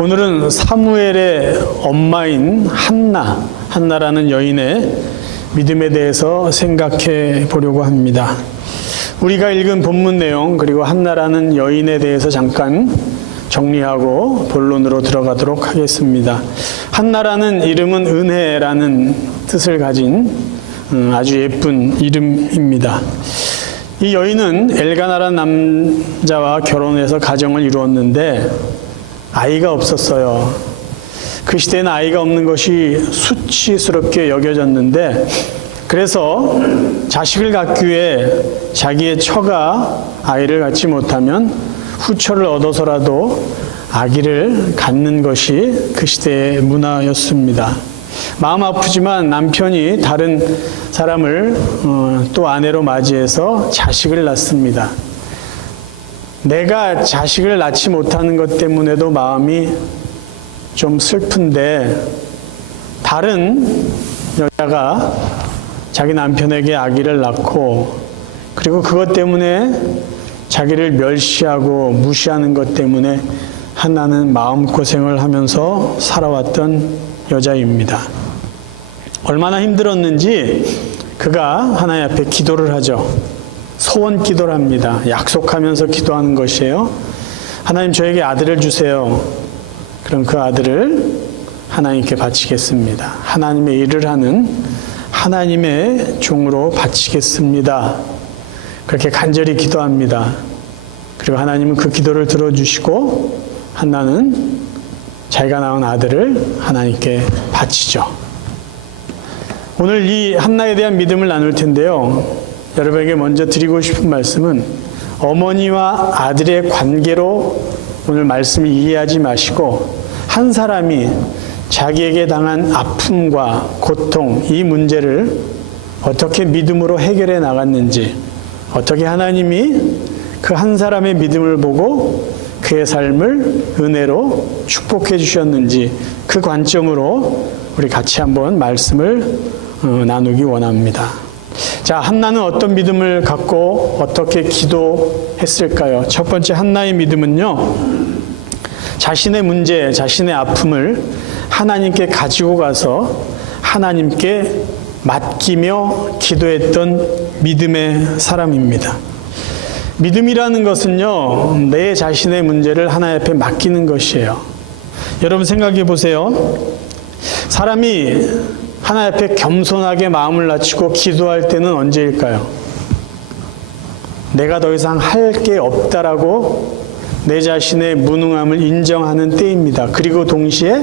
오늘은 사무엘의 엄마인 한나라는 여인의 믿음에 대해서 생각해 보려고 합니다. 우리가 읽은 본문 내용 그리고 한나라는 여인에 대해서 잠깐 정리하고 본론으로 들어가도록 하겠습니다. 한나라는 이름은 은혜라는 뜻을 가진 아주 예쁜 이름입니다. 이 여인은 엘가나라는 남자와 결혼해서 가정을 이루었는데 아이가 없었어요. 그 시대에는 아이가 없는 것이 수치스럽게 여겨졌는데, 그래서 자식을 갖기 위해 자기의 처가 아이를 갖지 못하면 후처를 얻어서라도 아기를 갖는 것이 그 시대의 문화였습니다. 마음 아프지만 남편이 다른 사람을 또 아내로 맞이해서 자식을 낳습니다. 내가 자식을 낳지 못하는 것 때문에도 마음이 좀 슬픈데, 다른 여자가 자기 남편에게 아기를 낳고, 그리고 그것 때문에 자기를 멸시하고 무시하는 것 때문에 한나는 마음고생을 하면서 살아왔던 여자입니다. 얼마나 힘들었는지 그가 하나님 앞에 기도를 하죠. 소원 기도를 합니다. 약속하면서 기도하는 것이에요. 하나님, 저에게 아들을 주세요. 그럼 그 아들을 하나님께 바치겠습니다. 하나님의 일을 하는 하나님의 종으로 바치겠습니다. 그렇게 간절히 기도합니다. 그리고 하나님은 그 기도를 들어주시고 한나는 자기가 낳은 아들을 하나님께 바치죠. 오늘 이 한나에 대한 믿음을 나눌 텐데요. 여러분에게 먼저 드리고 싶은 말씀은 어머니와 아들의 관계로 오늘 말씀을 이해하지 마시고, 한 사람이 자기에게 당한 아픔과 고통, 이 문제를 어떻게 믿음으로 해결해 나갔는지, 어떻게 하나님이 그 한 사람의 믿음을 보고 그의 삶을 은혜로 축복해 주셨는지, 그 관점으로 우리 같이 한번 말씀을 나누기 원합니다. 자, 한나는 어떤 믿음을 갖고 어떻게 기도했을까요? 첫 번째 한나의 믿음은요, 자신의 문제, 자신의 아픔을 하나님께 가지고 가서 하나님께 맡기며 기도했던 믿음의 사람입니다. 믿음이라는 것은요, 내 자신의 문제를 하나님 앞에 맡기는 것이에요. 여러분 생각해 보세요. 사람이 하나님 앞에 겸손하게 마음을 낮추고 기도할 때는 언제일까요? 내가 더 이상 할 게 없다라고 내 자신의 무능함을 인정하는 때입니다. 그리고 동시에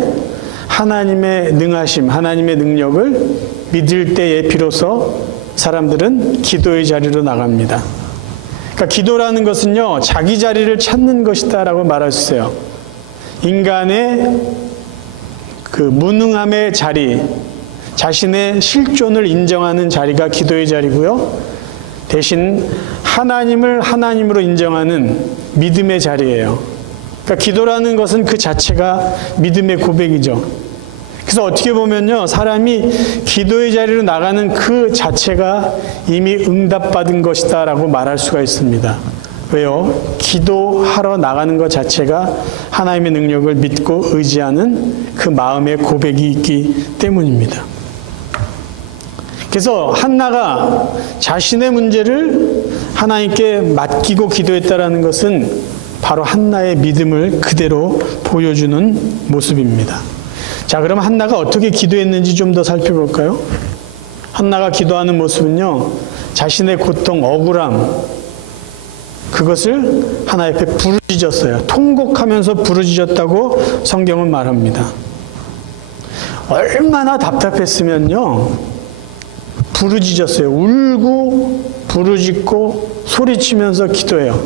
하나님의 능하심, 하나님의 능력을 믿을 때에 비로소 사람들은 기도의 자리로 나갑니다. 그러니까 기도라는 것은요, 자기 자리를 찾는 것이다라고 말할 수 있어요. 인간의 그 무능함의 자리, 자신의 실존을 인정하는 자리가 기도의 자리고요. 대신 하나님을 하나님으로 인정하는 믿음의 자리예요. 그러니까 기도라는 것은 그 자체가 믿음의 고백이죠. 그래서 어떻게 보면요, 사람이 기도의 자리로 나가는 그 자체가 이미 응답받은 것이다라고 말할 수가 있습니다. 왜요? 기도하러 나가는 것 자체가 하나님의 능력을 믿고 의지하는 그 마음의 고백이 있기 때문입니다. 그래서 한나가 자신의 문제를 하나님께 맡기고 기도했다라는 것은 바로 한나의 믿음을 그대로 보여주는 모습입니다. 자, 그럼 한나가 어떻게 기도했는지 좀 더 살펴볼까요? 한나가 기도하는 모습은요, 자신의 고통, 억울함, 그것을 하나님 앞에 부르짖었어요. 통곡하면서 부르짖었다고 성경은 말합니다. 얼마나 답답했으면요, 부르짖었어요. 울고 부르짖고 소리치면서 기도해요.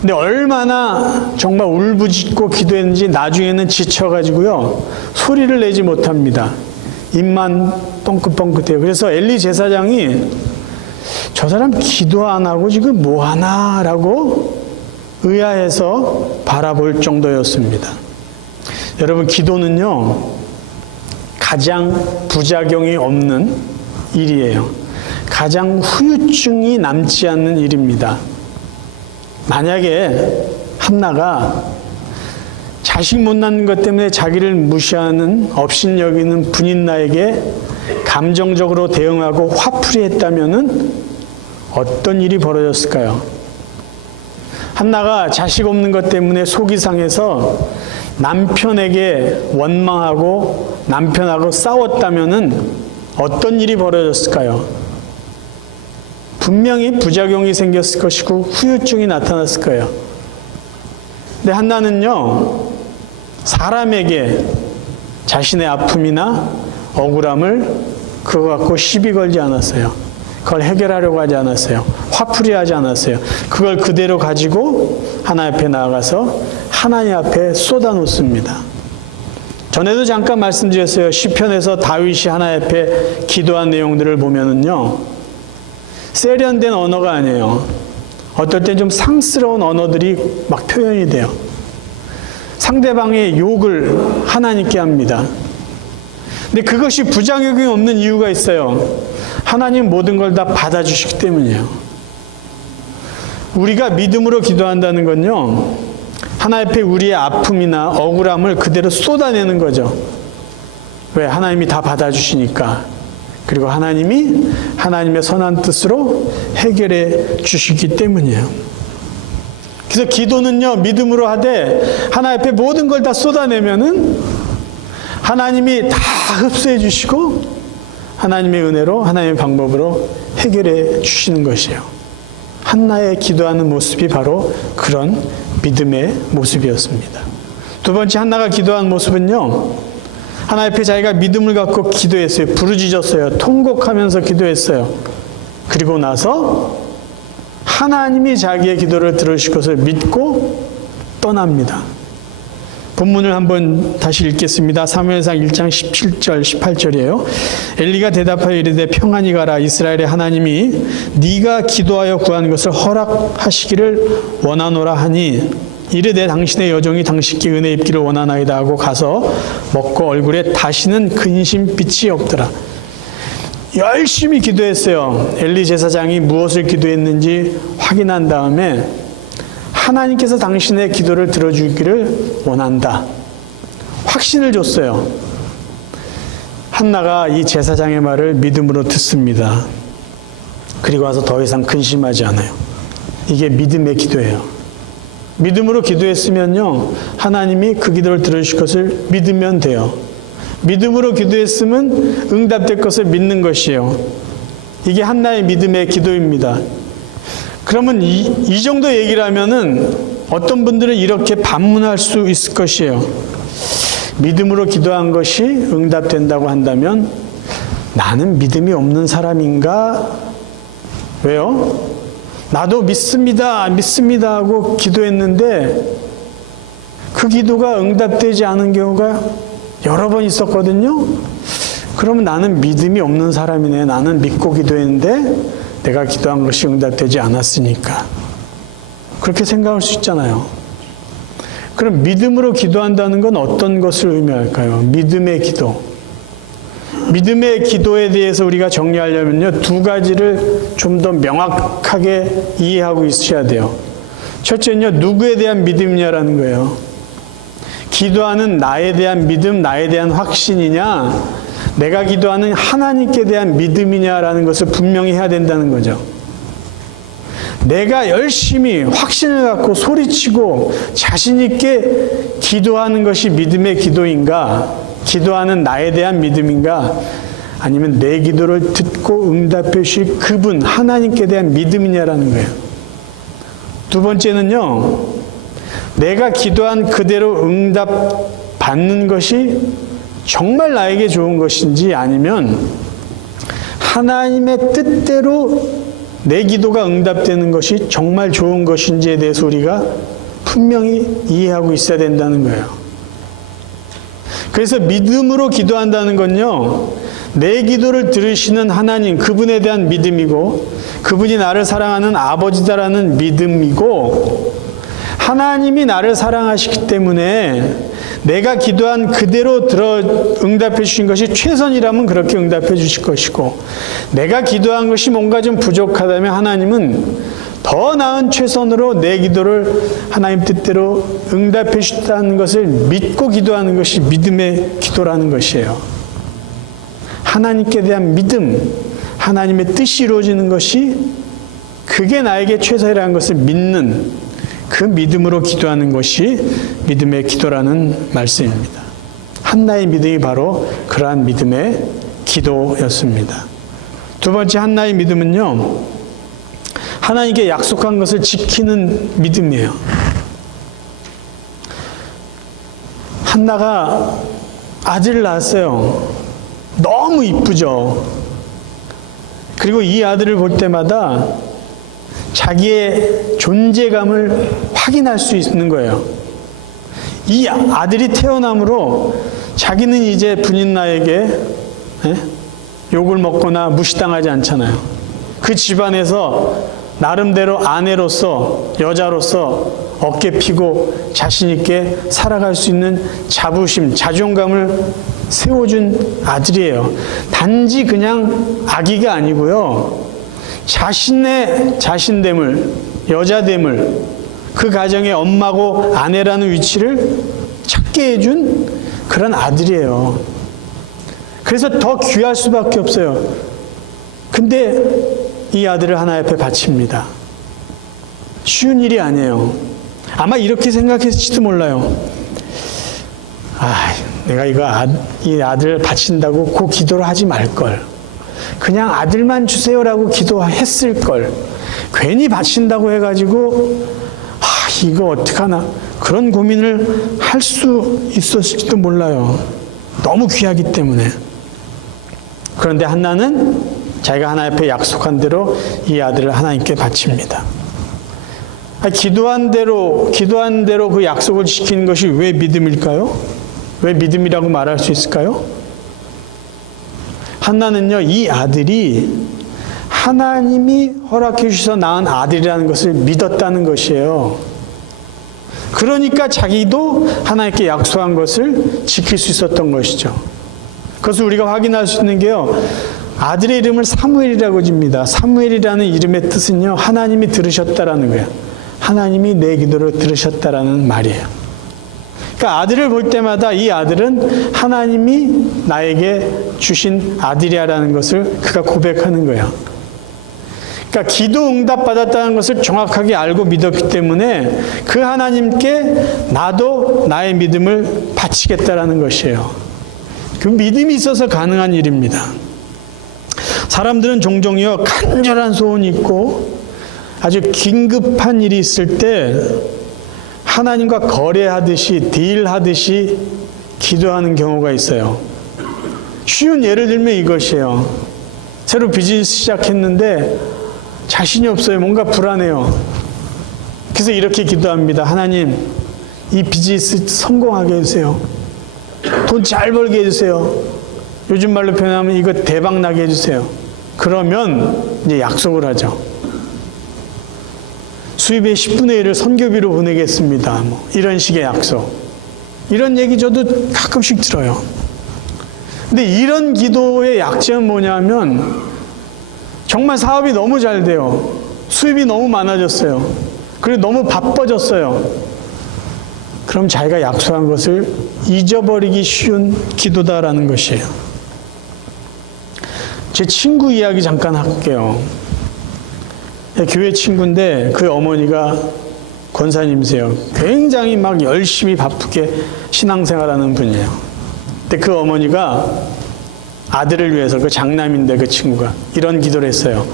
근데 얼마나 정말 울부짖고 기도했는지 나중에는 지쳐가지고요, 소리를 내지 못합니다. 입만 뻥긋뻥긋해요. 그래서 엘리 제사장이 저 사람 기도 안 하고 지금 뭐 하나 라고 의아해서 바라볼 정도였습니다. 여러분, 기도는요, 가장 부작용이 없는 일이에요. 가장 후유증이 남지 않는 일입니다. 만약에 한나가 자식 못 낳는 것 때문에 자기를 무시하는 업신여기는 분인 나에게 감정적으로 대응하고 화풀이 했다면은 어떤 일이 벌어졌을까요? 한나가 자식 없는 것 때문에 속이 상해서 남편에게 원망하고 남편하고 싸웠다면은 어떤 일이 벌어졌을까요? 분명히 부작용이 생겼을 것이고 후유증이 나타났을 거예요. 근데 한나는요, 사람에게 자신의 아픔이나 억울함을 그거 갖고 시비 걸지 않았어요. 그걸 해결하려고 하지 않았어요. 화풀이 하지 않았어요. 그걸 그대로 가지고 하나님 앞에 나아가서 하나님 앞에 쏟아놓습니다. 전에도 잠깐 말씀드렸어요. 시편에서 다윗이 하나님 앞에 기도한 내용들을 보면은요, 세련된 언어가 아니에요. 어떨 땐 좀 상스러운 언어들이 막 표현이 돼요. 상대방의 욕을 하나님께 합니다. 근데 그것이 부작용이 없는 이유가 있어요. 하나님 모든 걸 다 받아주시기 때문이에요. 우리가 믿음으로 기도한다는 건요, 하나님 앞에 우리의 아픔이나 억울함을 그대로 쏟아내는 거죠. 왜? 하나님이 다 받아주시니까. 그리고 하나님이 하나님의 선한 뜻으로 해결해 주시기 때문이에요. 그래서 기도는요, 믿음으로 하되 하나님 앞에 모든 걸 다 쏟아내면은 하나님이 다 흡수해 주시고 하나님의 은혜로, 하나님의 방법으로 해결해 주시는 것이에요. 한나의 기도하는 모습이 바로 그런 믿음의 모습이었습니다. 두 번째, 한나가 기도한 모습은요, 하나님 앞에 자기가 믿음을 갖고 기도했어요. 부르짖었어요. 통곡하면서 기도했어요. 그리고 나서 하나님이 자기의 기도를 들으실 것을 믿고 떠납니다. 본문을 한번 다시 읽겠습니다. 사무엘상 1장 17절 18절이에요. 엘리가 대답하여 이르되 평안히 가라. 이스라엘의 하나님이 네가 기도하여 구한 것을 허락하시기를 원하노라 하니 이르되 당신의 여종이 당신께 은혜 입기를 원하나이다 하고 가서 먹고 얼굴에 다시는 근심빛이 없더라. 열심히 기도했어요. 엘리 제사장이 무엇을 기도했는지 확인한 다음에 하나님께서 당신의 기도를 들어주기를 원한다. 확신을 줬어요. 한나가 이 제사장의 말을 믿음으로 듣습니다. 그리고 와서 더 이상 근심하지 않아요. 이게 믿음의 기도예요. 믿음으로 기도했으면요, 하나님이 그 기도를 들으실 것을 믿으면 돼요. 믿음으로 기도했으면 응답될 것을 믿는 것이에요. 이게 한나의 믿음의 기도입니다. 그러면 이 정도 얘기를 하면은 어떤 분들은 이렇게 반문할 수 있을 것이에요. 믿음으로 기도한 것이 응답된다고 한다면 나는 믿음이 없는 사람인가? 왜요? 나도 믿습니다, 믿습니다 하고 기도했는데 그 기도가 응답되지 않은 경우가 여러 번 있었거든요. 그러면 나는 믿음이 없는 사람이네. 나는 믿고 기도했는데 내가 기도한 것이 응답되지 않았으니까. 그렇게 생각할 수 있잖아요. 그럼 믿음으로 기도한다는 건 어떤 것을 의미할까요? 믿음의 기도. 믿음의 기도에 대해서 우리가 정리하려면요, 두 가지를 좀 더 명확하게 이해하고 있어야 돼요. 첫째는요, 누구에 대한 믿음이냐라는 거예요. 기도하는 나에 대한 믿음, 나에 대한 확신이냐, 내가 기도하는 하나님께 대한 믿음이냐라는 것을 분명히 해야 된다는 거죠. 내가 열심히 확신을 갖고 소리치고 자신 있게 기도하는 것이 믿음의 기도인가, 기도하는 나에 대한 믿음인가, 아니면 내 기도를 듣고 응답해 주실 그분 하나님께 대한 믿음이냐라는 거예요. 두 번째는요, 내가 기도한 그대로 응답 받는 것이 정말 나에게 좋은 것인지, 아니면 하나님의 뜻대로 내 기도가 응답되는 것이 정말 좋은 것인지에 대해서 우리가 분명히 이해하고 있어야 된다는 거예요. 그래서 믿음으로 기도한다는 건요, 내 기도를 들으시는 하나님, 그분에 대한 믿음이고, 그분이 나를 사랑하는 아버지다라는 믿음이고, 하나님이 나를 사랑하시기 때문에 내가 기도한 그대로 응답해 주신 것이 최선이라면 그렇게 응답해 주실 것이고, 내가 기도한 것이 뭔가 좀 부족하다면 하나님은 더 나은 최선으로 내 기도를 하나님 뜻대로 응답해 주셨다는 것을 믿고 기도하는 것이 믿음의 기도라는 것이에요. 하나님께 대한 믿음, 하나님의 뜻이 이루어지는 것이 그게 나에게 최선이라는 것을 믿는 그 믿음으로 기도하는 것이 믿음의 기도라는 말씀입니다. 한나의 믿음이 바로 그러한 믿음의 기도였습니다. 두 번째 한나의 믿음은요, 하나님께 약속한 것을 지키는 믿음이에요. 한나가 아들을 낳았어요. 너무 이쁘죠. 그리고 이 아들을 볼 때마다 자기의 존재감을 확인할 수 있는 거예요. 이 아들이 태어남으로 자기는 이제 분인나에게 욕을 먹거나 무시당하지 않잖아요. 그 집안에서 나름대로 아내로서, 여자로서 어깨 피고 자신 있게 살아갈 수 있는 자부심, 자존감을 세워준 아들이에요. 단지 그냥 아기가 아니고요, 자신의 자신됨을, 여자됨을, 그 가정의 엄마고 아내라는 위치를 찾게 해준 그런 아들이에요. 그래서 더 귀할 수밖에 없어요. 근데 이 아들을 하나님 앞에 바칩니다. 쉬운 일이 아니에요. 아마 이렇게 생각했을지도 몰라요. 내가 이 아들 바친다고 그 기도를 하지 말걸. 그냥 아들만 주세요라고 기도했을걸. 괜히 바친다고 해가지고 이거 어떡하나, 그런 고민을 할 수 있었을지도 몰라요. 너무 귀하기 때문에. 그런데 한나는 자기가 하나님 앞에 약속한 대로 이 아들을 하나님께 바칩니다. 기도한 대로 그 약속을 지키는 것이 왜 믿음일까요? 왜 믿음이라고 말할 수 있을까요? 한나는요, 이 아들이 하나님이 허락해 주셔서 낳은 아들이라는 것을 믿었다는 것이에요. 그러니까 자기도 하나님께 약속한 것을 지킬 수 있었던 것이죠. 그것을 우리가 확인할 수 있는 게요, 아들의 이름을 사무엘이라고 집니다. 사무엘이라는 이름의 뜻은요, 하나님이 들으셨다라는 거예요. 하나님이 내 기도를 들으셨다라는 말이에요. 그러니까 아들을 볼 때마다 이 아들은 하나님이 나에게 주신 아들이야라는 것을 그가 고백하는 거예요. 그러니까 기도 응답 받았다는 것을 정확하게 알고 믿었기 때문에 그 하나님께 나도 나의 믿음을 바치겠다라는 것이에요. 그 믿음이 있어서 가능한 일입니다. 사람들은 종종요, 간절한 소원이 있고 아주 긴급한 일이 있을 때 하나님과 거래하듯이, 딜하듯이 기도하는 경우가 있어요. 쉬운 예를 들면 이것이에요. 새로 비즈니스 시작했는데 자신이 없어요. 뭔가 불안해요. 그래서 이렇게 기도합니다. 하나님, 이 비즈니스 성공하게 해주세요. 돈 잘 벌게 해주세요. 요즘 말로 표현하면 이거 대박 나게 해주세요. 그러면 이제 약속을 하죠. 수입의 10분의 1을 선교비로 보내겠습니다. 이런 식의 약속. 이런 얘기 저도 가끔씩 들어요. 근데 이런 기도의 약점은 뭐냐면 정말 사업이 너무 잘 돼요. 수입이 너무 많아졌어요. 그리고 너무 바빠졌어요. 그럼 자기가 약속한 것을 잊어버리기 쉬운 기도다라는 것이에요. 제 친구 이야기 잠깐 할게요. 교회 친구인데 그 어머니가 권사님이세요. 굉장히 막 열심히 바쁘게 신앙생활하는 분이에요. 근데 그 어머니가 아들을 위해서, 그 장남인데 그 친구가 이런 기도를 했어요.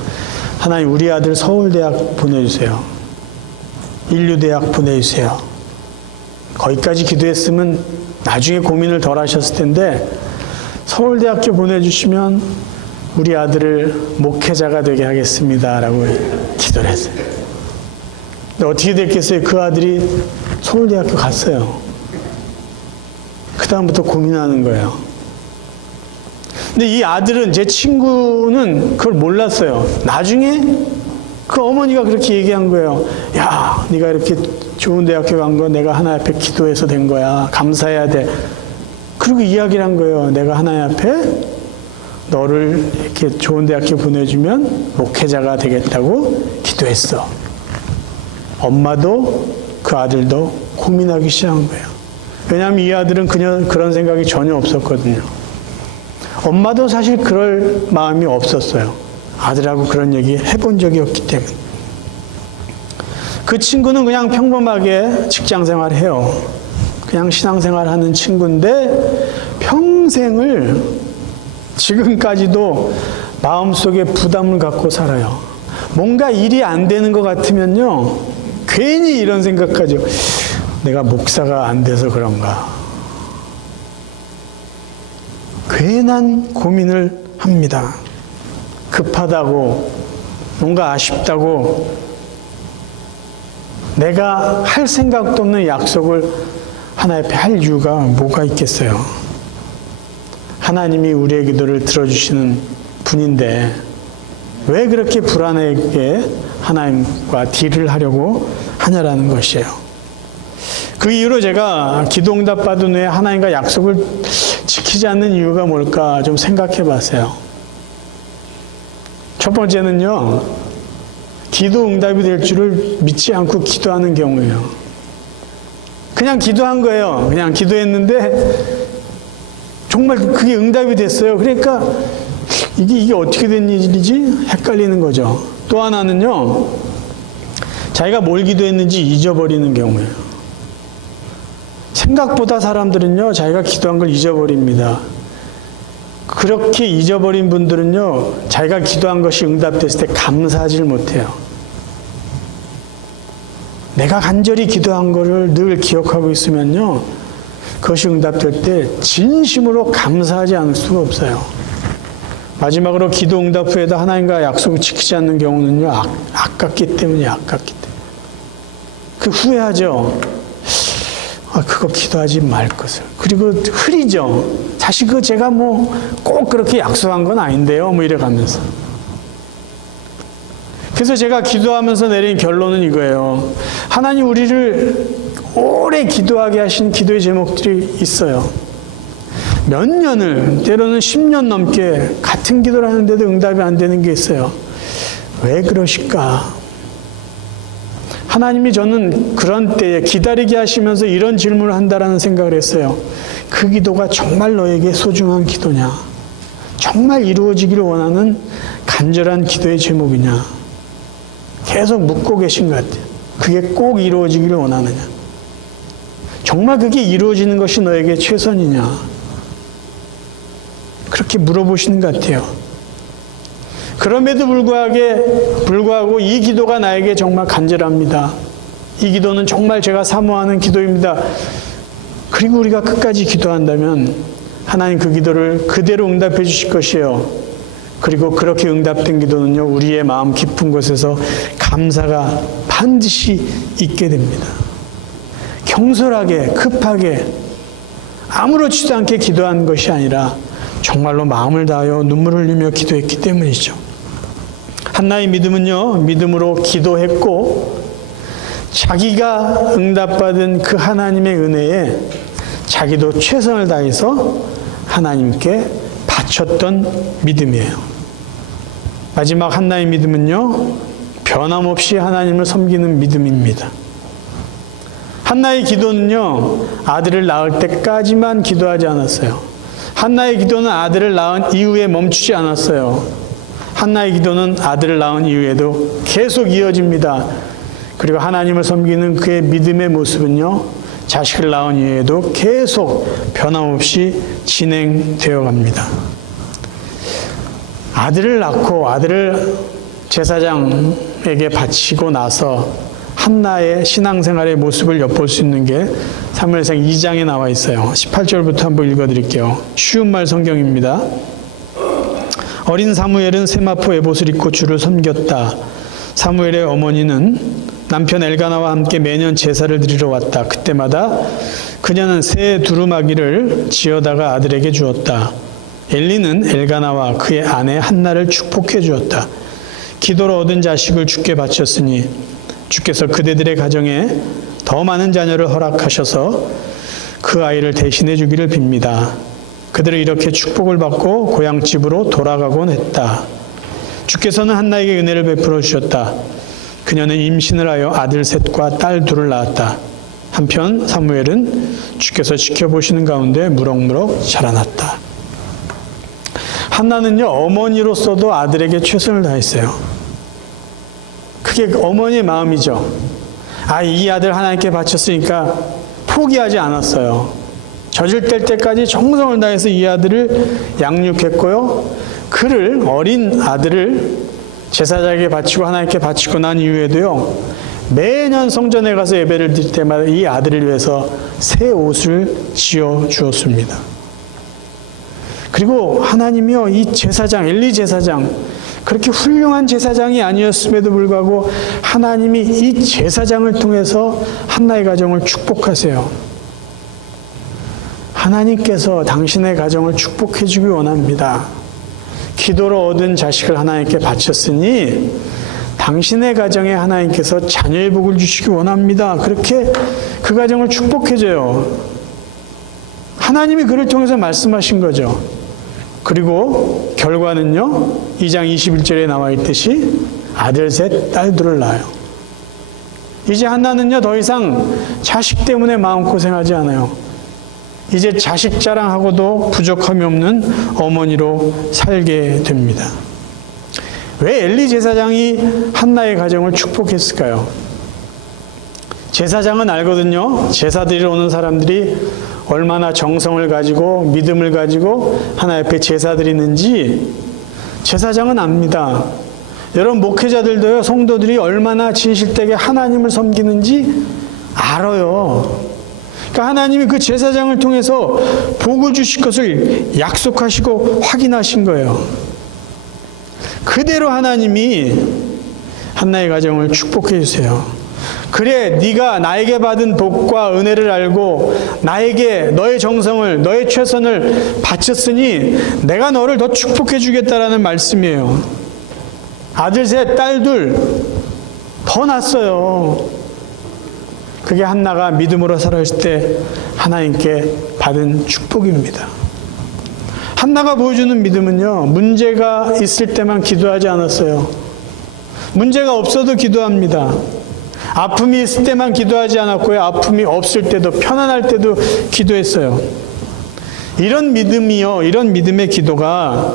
하나님, 우리 아들 서울대학 보내주세요. 인류대학 보내주세요. 거기까지 기도했으면 나중에 고민을 덜 하셨을 텐데 서울대학교 보내주시면 우리 아들을 목회자가 되게 하겠습니다 라고 기도를 했어요. 근데 어떻게 됐겠어요? 그 아들이 서울대학교 갔어요. 그 다음부터 고민하는 거예요. 근데 이 아들은, 제 친구는 그걸 몰랐어요. 나중에 그 어머니가 그렇게 얘기한 거예요. 야, 네가 이렇게 좋은 대학교 간 거 내가 하나님 앞에 기도해서 된 거야. 감사해야 돼. 그리고 이야기를 한 거예요. 내가 하나님 앞에 너를 이렇게 좋은 대학교 보내주면 목회자가 되겠다고 기도했어. 엄마도 그 아들도 고민하기 시작한 거예요. 왜냐하면 이 아들은 그런 생각이 전혀 없었거든요. 엄마도 사실 그럴 마음이 없었어요. 아들하고 그런 얘기 해본 적이 없기 때문에. 그 친구는 그냥 평범하게 직장 생활해요. 그냥 신앙생활 하는 친구인데 평생을 지금까지도 마음속에 부담을 갖고 살아요. 뭔가 일이 안 되는 것 같으면요, 괜히 이런 생각하죠. 내가 목사가 안 돼서 그런가. 괜한 고민을 합니다. 급하다고, 뭔가 아쉽다고, 내가 할 생각도 없는 약속을 하나님 앞에 할 이유가 뭐가 있겠어요? 하나님이 우리의 기도를 들어주시는 분인데 왜 그렇게 불안하게 하나님과 딜을 하려고 하냐라는 것이에요. 그 이후로 제가 기도 응답 받은 후에 하나님과 약속을 지키지 않는 이유가 뭘까 좀 생각해 봤어요. 첫 번째는요, 기도 응답이 될 줄을 믿지 않고 기도하는 경우예요. 그냥 기도한 거예요. 그냥 기도했는데 정말 그게 응답이 됐어요. 그러니까 이게 어떻게 된 일이지? 헷갈리는 거죠. 또 하나는요, 자기가 뭘 기도했는지 잊어버리는 경우예요. 생각보다 사람들은요, 자기가 기도한 걸 잊어버립니다. 그렇게 잊어버린 분들은요, 자기가 기도한 것이 응답됐을 때 감사하지 못해요. 내가 간절히 기도한 거를 늘 기억하고 있으면요, 그것이 응답될 때 진심으로 감사하지 않을 수가 없어요. 마지막으로 기도 응답 후에도 하나님과 약속을 지키지 않는 경우는요, 아깝기 때문에. 그 후회하죠. 그거 기도하지 말 것을. 그리고 흐리죠. 사실 그거 제가 꼭 그렇게 약속한 건 아닌데요. 이래가면서. 그래서 제가 기도하면서 내린 결론은 이거예요. 하나님 우리를 오래 기도하게 하신 기도의 제목들이 있어요. 몇 년을, 때로는 10년 넘게 같은 기도를 하는데도 응답이 안 되는 게 있어요. 왜 그러실까? 하나님이 저는 그런 때에 기다리게 하시면서 이런 질문을 한다라는 생각을 했어요. 그 기도가 정말 너에게 소중한 기도냐? 정말 이루어지기를 원하는 간절한 기도의 제목이냐? 계속 묻고 계신 것 같아요. 그게 꼭 이루어지기를 원하느냐? 정말 그게 이루어지는 것이 너에게 최선이냐? 그렇게 물어보시는 것 같아요. 그럼에도 불구하고 이 기도가 나에게 정말 간절합니다. 이 기도는 정말 제가 사모하는 기도입니다. 그리고 우리가 끝까지 기도한다면 하나님 그 기도를 그대로 응답해 주실 것이에요. 그리고 그렇게 응답된 기도는요, 우리의 마음 깊은 곳에서 감사가 반드시 있게 됩니다. 경솔하게, 급하게, 아무렇지도 않게 기도한 것이 아니라 정말로 마음을 다하여 눈물을 흘리며 기도했기 때문이죠. 한나의 믿음은요, 믿음으로 기도했고 자기가 응답받은 그 하나님의 은혜에 자기도 최선을 다해서 하나님께 바쳤던 믿음이에요. 마지막 한나의 믿음은요, 변함없이 하나님을 섬기는 믿음입니다. 한나의 기도는요, 아들을 낳을 때까지만 기도하지 않았어요. 한나의 기도는 아들을 낳은 이후에 멈추지 않았어요. 한나의 기도는 아들을 낳은 이후에도 계속 이어집니다. 그리고 하나님을 섬기는 그의 믿음의 모습은요, 자식을 낳은 이후에도 계속 변함없이 진행되어 갑니다. 아들을 낳고 아들을 제사장에게 바치고 나서 한나의 신앙생활의 모습을 엿볼 수 있는 게 사무엘상 2장에 나와 있어요. 18절부터 한번 읽어드릴게요. 쉬운 말 성경입니다. 어린 사무엘은 세마포 에봇을 입고 주를 섬겼다. 사무엘의 어머니는 남편 엘가나와 함께 매년 제사를 드리러 왔다. 그때마다 그녀는 새 두루마기를 지어다가 아들에게 주었다. 엘리는 엘가나와 그의 아내 한나를 축복해 주었다. 기도로 얻은 자식을 주께 바쳤으니 주께서 그대들의 가정에 더 많은 자녀를 허락하셔서 그 아이를 대신해 주기를 빕니다. 그들은 이렇게 축복을 받고 고향집으로 돌아가곤 했다. 주께서는 한나에게 은혜를 베풀어 주셨다. 그녀는 임신을 하여 아들 셋과 딸 둘을 낳았다. 한편 사무엘은 주께서 지켜보시는 가운데 무럭무럭 자라났다. 한나는요, 어머니로서도 아들에게 최선을 다했어요. 그게 어머니의 마음이죠. 이 아들 하나님께 바쳤으니까 포기하지 않았어요. 젖을 뗄 때까지 정성을 다해서 이 아들을 양육했고요. 그를, 어린 아들을 제사장에게 바치고 하나님께 바치고 난 이후에도요, 매년 성전에 가서 예배를 드릴 때마다 이 아들을 위해서 새 옷을 지어 주었습니다. 그리고 하나님이요, 이 제사장, 엘리 제사장, 그렇게 훌륭한 제사장이 아니었음에도 불구하고 하나님이 이 제사장을 통해서 한나의 가정을 축복하세요. 하나님께서 당신의 가정을 축복해 주기 원합니다. 기도로 얻은 자식을 하나님께 바쳤으니 당신의 가정에 하나님께서 자녀의 복을 주시기 원합니다. 그렇게 그 가정을 축복해줘요. 하나님이 그를 통해서 말씀하신 거죠. 그리고 결과는요, 2장 21절에 나와 있듯이 아들 셋, 딸 둘을 낳아요. 이제 한나는요, 더 이상 자식 때문에 마음고생하지 않아요. 이제 자식 자랑하고도 부족함이 없는 어머니로 살게 됩니다. 왜 엘리 제사장이 한나의 가정을 축복했을까요? 제사장은 알거든요. 제사 드리러 오는 사람들이 얼마나 정성을 가지고 믿음을 가지고 하나님 앞에 제사 드리는지 제사장은 압니다. 여러분 목회자들도요, 성도들이 얼마나 진실되게 하나님을 섬기는지 알아요. 그러니까 하나님이 그 제사장을 통해서 복을 주실 것을 약속하시고 확인하신 거예요. 그대로 하나님이 한나의 가정을 축복해 주세요. 그래, 네가 나에게 받은 복과 은혜를 알고 나에게 너의 정성을, 너의 최선을 바쳤으니 내가 너를 더 축복해 주겠다라는 말씀이에요. 아들 셋, 딸 둘 더 낳았어요. 그게 한나가 믿음으로 살아있을 때 하나님께 받은 축복입니다. 한나가 보여주는 믿음은요, 문제가 있을 때만 기도하지 않았어요. 문제가 없어도 기도합니다. 아픔이 있을 때만 기도하지 않았고요. 아픔이 없을 때도, 편안할 때도 기도했어요. 이런 믿음이요, 이런 믿음의 기도가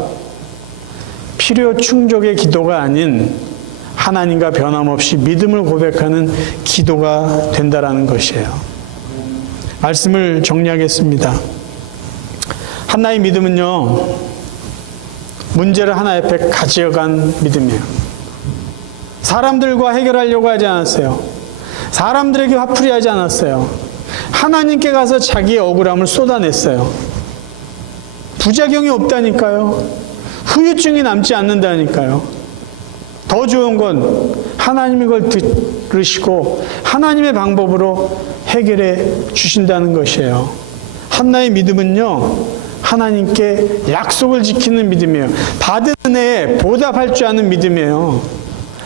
필요 충족의 기도가 아닌 하나님과 변함없이 믿음을 고백하는 기도가 된다라는 것이에요. 말씀을 정리하겠습니다. 한나의 믿음은요, 문제를 하나 옆에 가져간 믿음이에요. 사람들과 해결하려고 하지 않았어요. 사람들에게 화풀이하지 않았어요. 하나님께 가서 자기의 억울함을 쏟아냈어요. 부작용이 없다니까요. 후유증이 남지 않는다니까요. 더 좋은 건 하나님이 그걸 들으시고 하나님의 방법으로 해결해 주신다는 것이에요. 한나의 믿음은요, 하나님께 약속을 지키는 믿음이에요. 받은 은혜에 보답할 줄 아는 믿음이에요.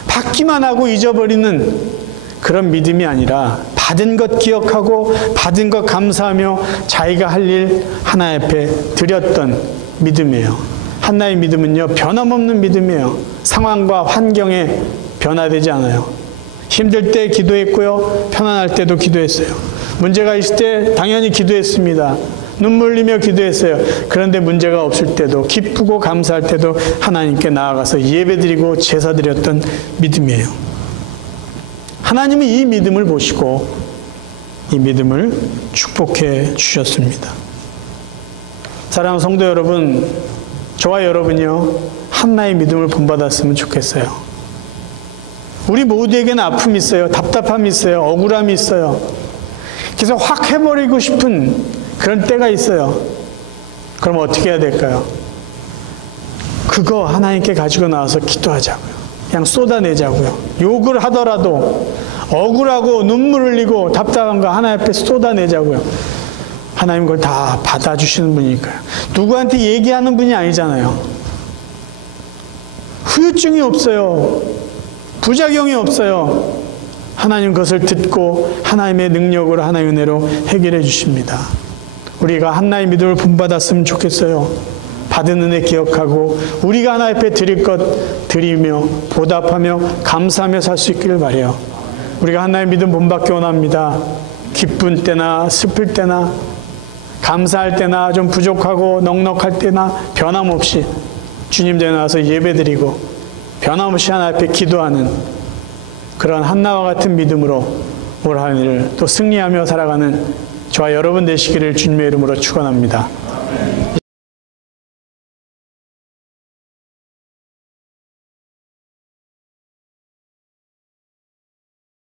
받기만 하고 잊어버리는 그런 믿음이 아니라 받은 것 기억하고 받은 것 감사하며 자기가 할 일 하나님 앞에 드렸던 믿음이에요. 한나의 믿음은요, 변함없는 믿음이에요. 상황과 환경에 변화되지 않아요. 힘들 때 기도했고요, 편안할 때도 기도했어요. 문제가 있을 때 당연히 기도했습니다. 눈물 흘리며 기도했어요. 그런데 문제가 없을 때도, 기쁘고 감사할 때도 하나님께 나아가서 예배드리고 제사드렸던 믿음이에요. 하나님은 이 믿음을 보시고 이 믿음을 축복해 주셨습니다. 사랑하는 성도 여러분, 저와 여러분이요, 한나의 믿음을 본받았으면 좋겠어요. 우리 모두에게는 아픔이 있어요. 답답함이 있어요. 억울함이 있어요. 그래서 확 해버리고 싶은 그런 때가 있어요. 그럼 어떻게 해야 될까요? 그거 하나님께 가지고 나와서 기도하자고요. 그냥 쏟아내자고요. 욕을 하더라도 억울하고 눈물 흘리고 답답한 거 하나님 앞에 쏟아내자고요. 하나님 그걸 다 받아주시는 분이니까요. 누구한테 얘기하는 분이 아니잖아요. 후유증이 없어요. 부작용이 없어요. 하나님 그것을 듣고 하나님의 능력으로, 하나님의 은혜로 해결해 주십니다. 우리가 한나의 믿음을 본받았으면 좋겠어요. 받은 은혜 기억하고 우리가 하나님 앞에 드릴 것 드리며 보답하며 감사하며 살 수 있기를 바라요. 우리가 하나님의 믿음 본받기 원합니다. 기쁜 때나 슬플 때나 감사할 때나 좀 부족하고 넉넉할 때나 변함없이 주님 전에 나와서 예배드리고 변함없이 하나님 앞에 기도하는 그런 한나와 같은 믿음으로 올 한 해를 또 승리하며 살아가는 저와 여러분 되시기를 주님의 이름으로 축원합니다.